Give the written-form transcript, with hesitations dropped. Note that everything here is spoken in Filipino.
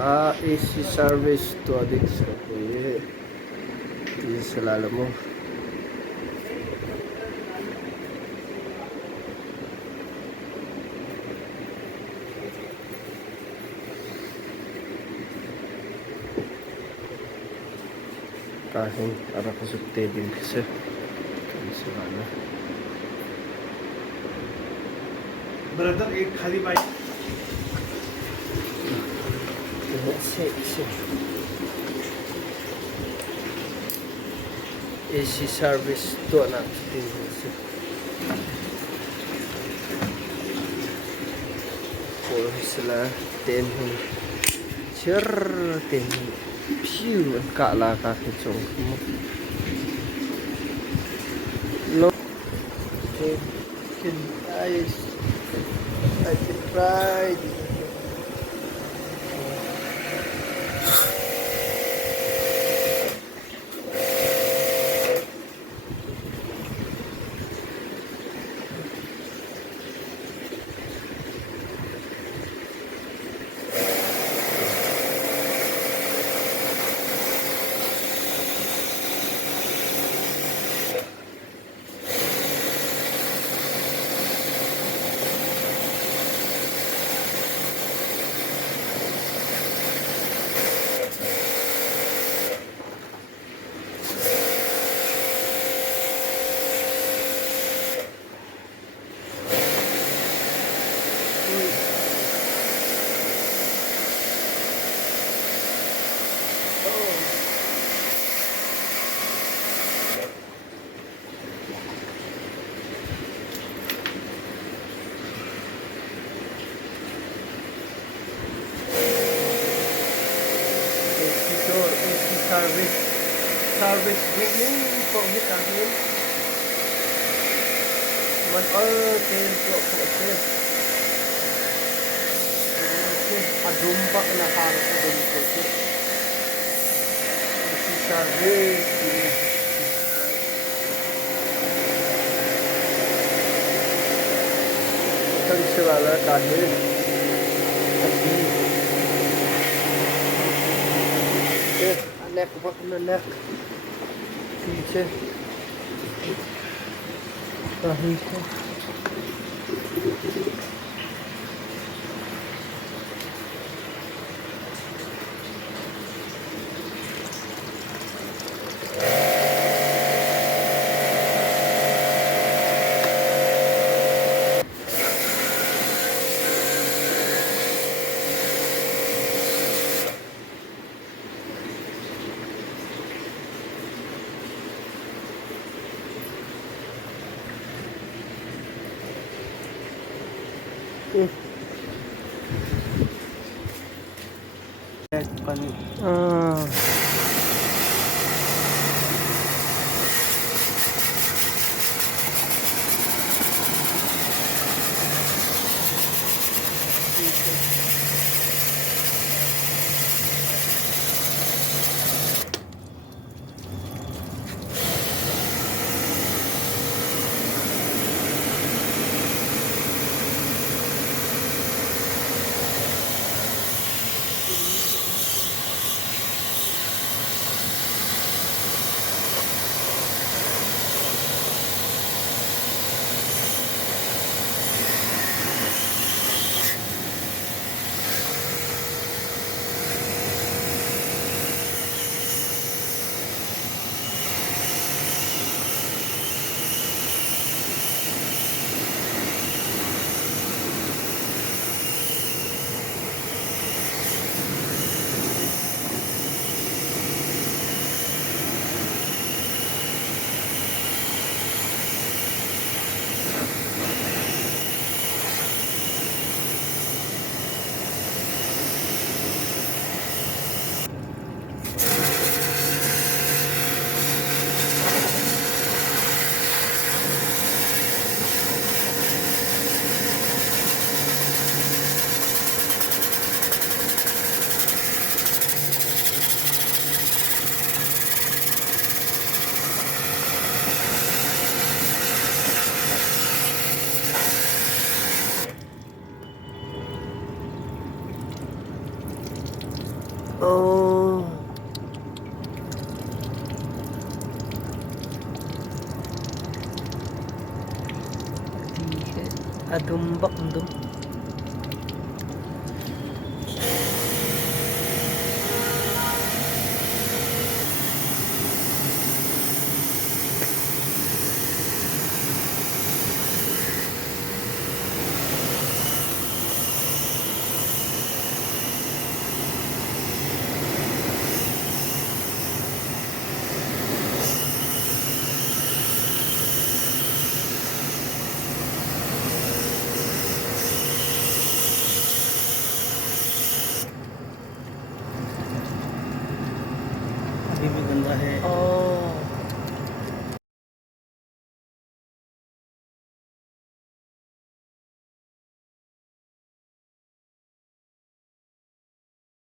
AC service to addicts. Okay. Ini selalu mo. Kahing para kasukte din kasi. Ini selalu. Brother एक खाली bike AC service to anak din kasi. Puro sila 10 sir 10 piu kala kakit song mo lo chicken ice I can try service bringing po ni kami man ten po sir adumpak na karo sa dun po sir service kan sila kahit anak ko pa anak pizza kahit Adumbak dum.